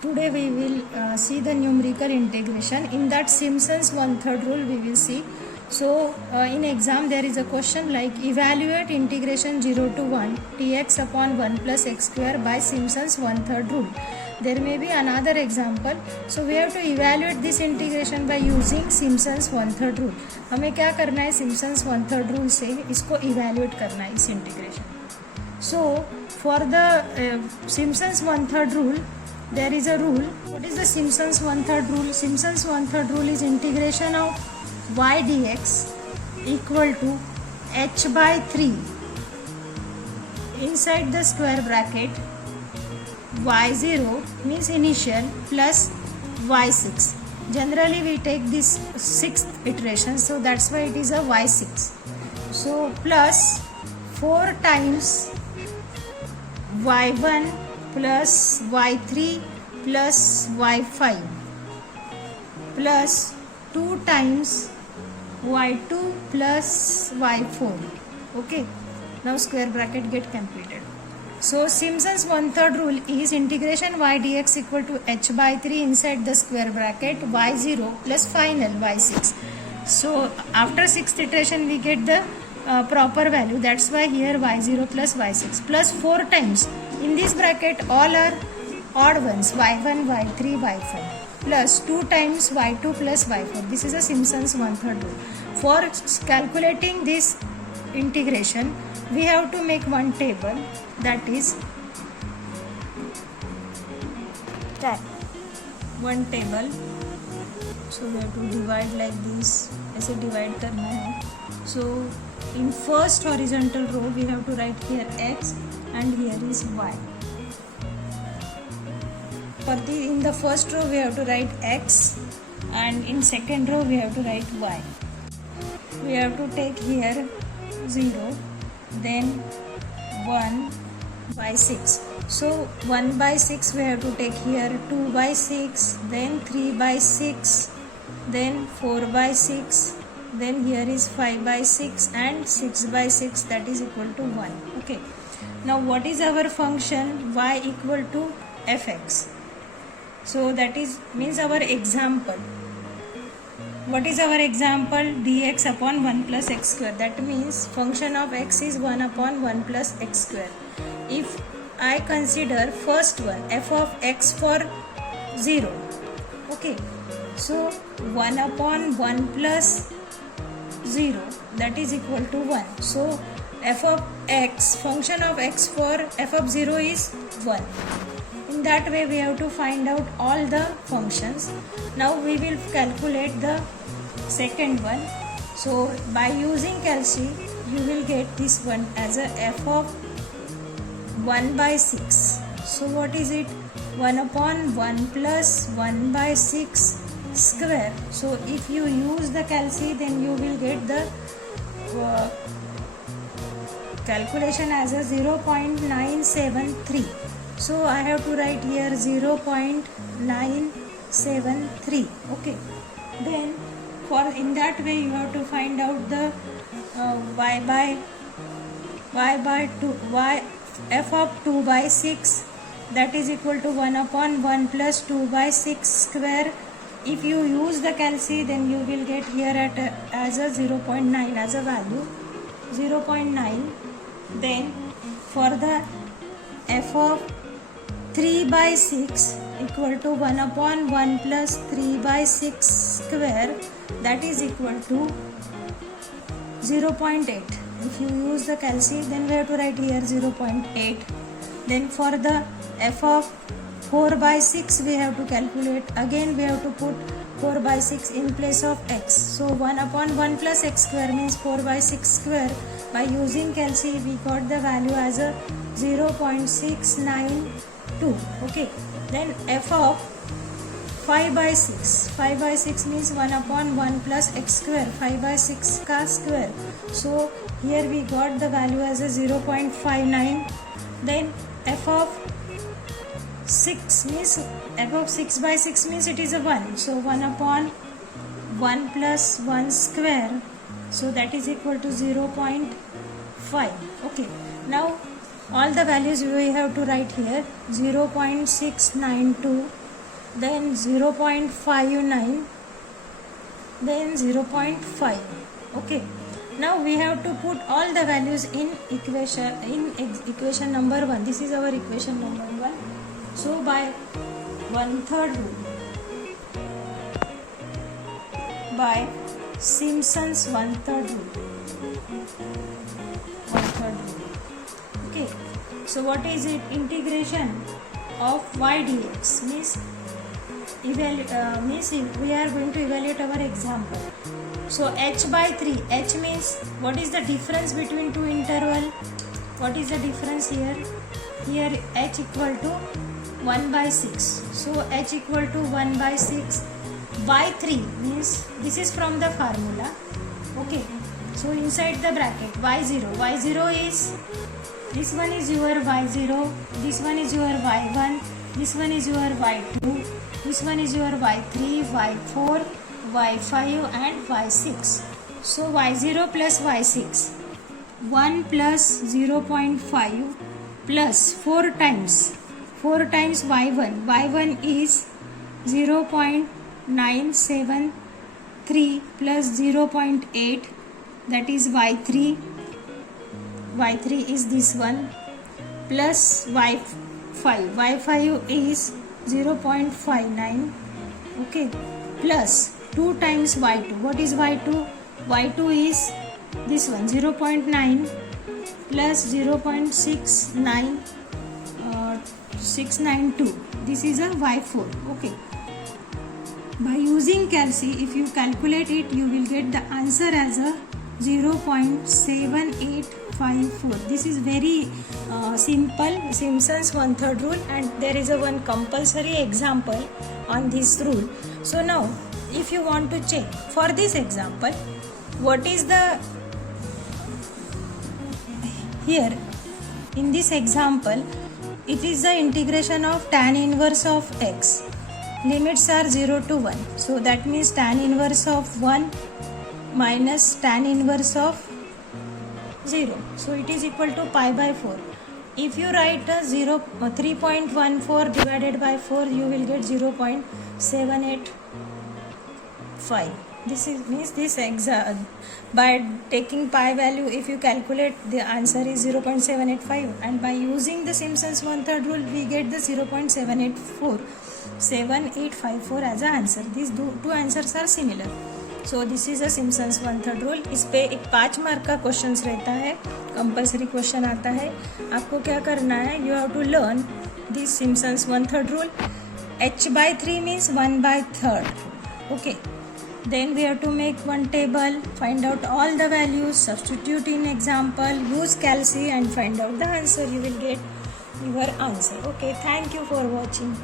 Today we will see the numerical integration. In that Simpson's one-third rule we will see. So in exam there is a question like evaluate integration 0 to 1 dx upon 1 plus x square by Simpson's one-third rule. There may be another example. So we have to evaluate this integration by using Simpson's one-third rule. हमें क्या करना है, Simpson's one-third rule से इसको evaluate करना है इस integration. So for the Simpson's one-third rule, there is a rule. What is the Simpson's one-third rule? Simpson's one-third rule is integration of y dx equal to h by 3 inside the square bracket y0 means initial plus y6. Generally we take this sixth iteration, so that's why it is a y6. So plus 4 times y1 plus y3 plus y5 plus 2 times y2 plus y4. Okay, now square bracket get completed. So Simpson's one-third rule is integration y dx equal to h by 3 inside the square bracket y0 plus final y6. So after sixth iteration we get the proper value. That's why here y0 plus y6 plus 4 times. In this bracket all are odd ones, y1, y3, y5 plus 2 times y2 plus y4. This is a Simpson's one-third rule. For calculating this integration, we have to make one table, that is one table. So we have to divide like this. ऐसे divide करना है. So in first horizontal row we have to write here x and here is y. In the first row we have to write x and in second row we have to write y. We have to take here 0, then 1 by 6. So 1 by 6 we have to take here 2 by 6, then 3 by 6, then 4 by 6, then here is 5 by 6 and 6 by 6, that is equal to 1. Okay. Now what is our function y equal to fx? So that is means our example. What is our example? Dx upon 1 plus x square. That means function of x is 1 upon 1 plus x square. If I consider first one f of x for 0. Okay. So 1 upon 1 plus 0, that is equal to 1. So f of x, function of x for f of 0 is 1. In that way we have to find out all the functions. Now we will calculate the second one. So by using calci you will get this one as a f of 1 by 6. So what is it? 1 upon 1 plus 1 by 6 square. So if you use the calci then you will get the calculation as a 0.973. So I have to write here 0.973. Okay. Then for in that way you have to find out the f of 2 by 6, that is equal to 1 upon 1 plus 2 by 6 square. If you use the calci then you will get here as a 0.9 as a value 0.9. Then for the f of 3 by 6 equal to 1 upon 1 plus 3 by 6 square, that is equal to 0.8. If you use the calci then we have to write here 0.8. Then for the f of 4 by 6 we have to calculate. Again we have to put 4 by 6 in place of x. So 1 upon 1 plus x square means 4 by 6 square. By using calci we got the value as a 0.692. Okay. Then f of 5 by 6. 5 by 6 means 1 upon 1 plus x square. 5 by 6 ka square. So here we got the value as a 0.59. Then f of 6 means f of 6 by 6 means it is a 1. So 1 upon 1 plus 1 square. So that is equal to 0.5. Okay. Now all the values we have to write here. 0.692 then 0.59, then 0.5. Okay, now we have to put all the values in equation number 1. This is our equation number 1. So by 1/3 rule, by Simpson's 1/3 rule, 1/3 rule. Okay, so what is it? Integration of y dx means we are going to evaluate our example. So h by 3, h means what is the difference between two interval? What is the difference here? Here h equal to 1 by 6. So h equal to 1 by 6 by 3 means this is from the formula. Okay, so inside the bracket y0 is, this one is your y0, this one is your y1, this one is your y2, this one is your y3, y4, y5 and y6. So y0 plus y6, 1 plus 0.5 plus 4 times y1. y1 is 0.973 plus 0.8, that is y3. y3 is this one, plus y5. y5 is 0.59. Okay, plus 2 times y2. What is y2? y2 is this one, 0.9 plus 0.692. This is a y4. Okay, by using calci, if you calculate it, you will get the answer as a 0.7854. This is very simple, Simpson's 1/3 rule, and there is a one compulsory example on this rule. So now if you want to check for this example, what is the, here in this example it is the integration of tan inverse of x. Limits are 0 to 1. So that means tan inverse of 1 minus tan inverse of 0. So it is equal to pi by 4. If you write a 3.14 divided by 4, you will get 0.785. This is means this by taking pi value, if you calculate, the answer is 0.785, and by using the Simpson's 1/3 rule we get the 0.7854 as an answer. These two answers are similar. So this is a Simpson's 1/3 rule. इस पे एक 5 mark का questions रहता है, compulsory question आता है. आपको क्या करना है? You have to learn this Simpson's 1/3 rule. h by 3 means 1 by 3rd. Okay. Then we have to make one table, find out all the values, substitute in example, use calci and find out the answer. You will get your answer. Okay, thank you for watching.